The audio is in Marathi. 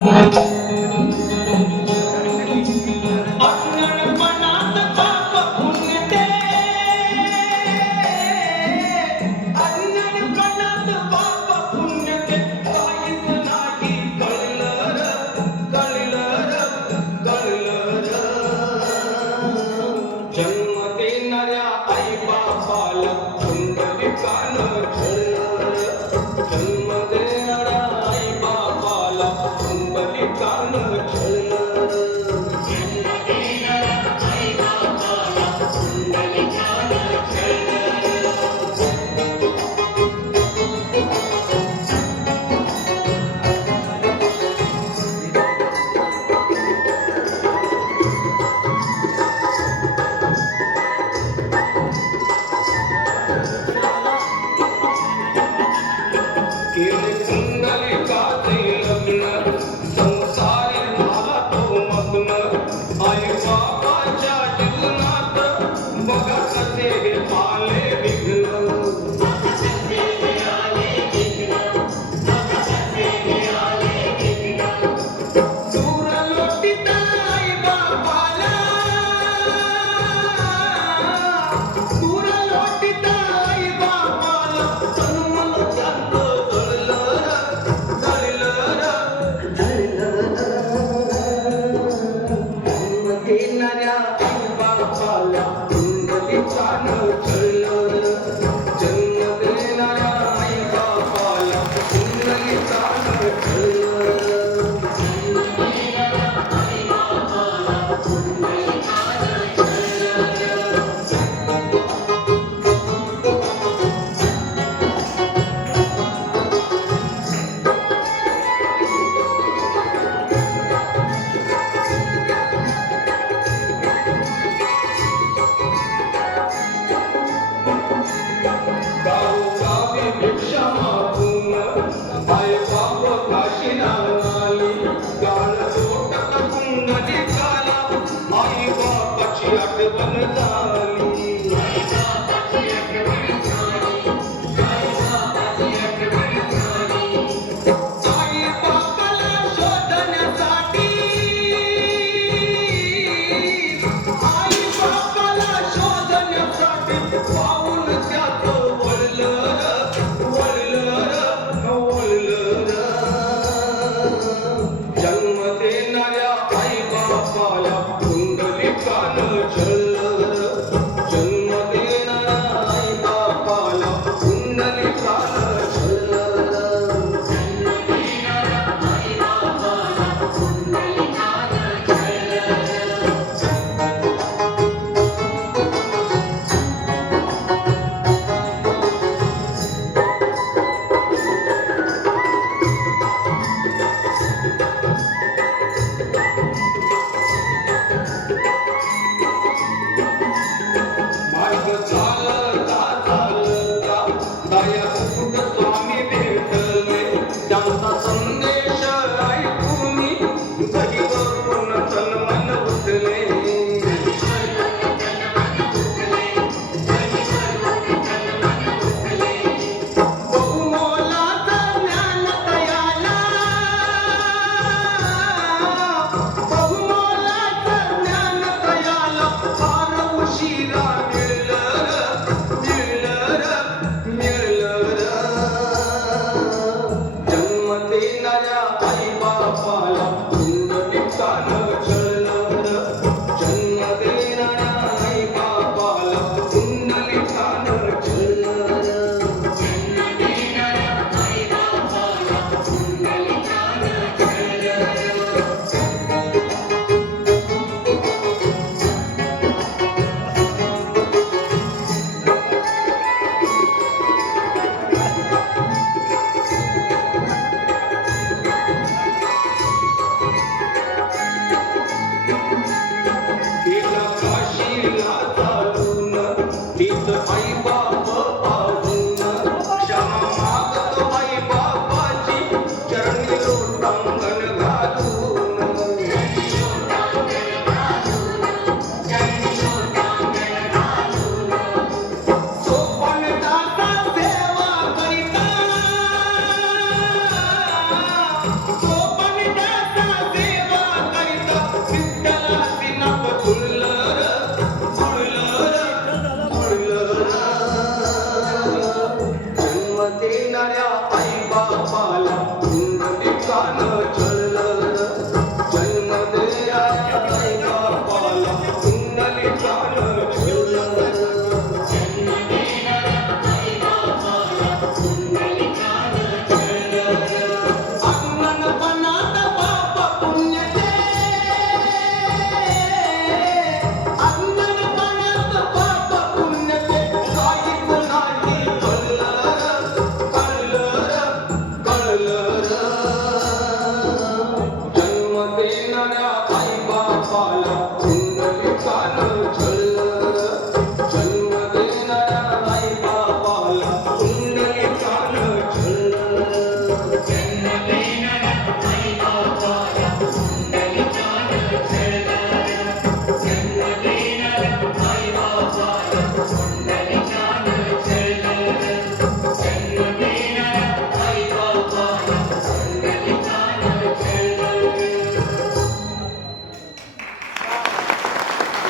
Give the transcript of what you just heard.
अज्ञानपणात पाप पुण्य ते अज्ञानपणात पाप पुण्य ते काहीच नाही कळलं र कळलं र कळलं र जन्म देणाऱ्या आई बापाला पुंडलिकानं छळलं र जन्म देणाऱ्या आई बापाला पुंडलिकानं छळलं केले पुंडलिकाचे लग्न संसारी झाला तो मग्न आई बाबाच्या जीवनात बघा कसे हे आले विघ्न दूर लोटीत आई बाबाला दूर लोटीत आई बाबाला तन्मन त्यात येणाऱ्या आई बापाला पुंडलिकानं छळलं जन्म देणाऱ्या आई बापाला पुंडलिकानं छळलं गावोगावी भिक्षा मागून आई बाप काशीला आली गाळ लोटत पुंडलिकाला आई बापाची आठवण झाली आई बापाला शोधण्यासाठी आई बापाला शोधण्यासाठी पाऊल त्याचं वळलं र जन्म देणाऱ्या आई बापाला पुंडलिकानं छळलं जन्म देणाऱ्या आई बापाला पुंडलिकानं छळलं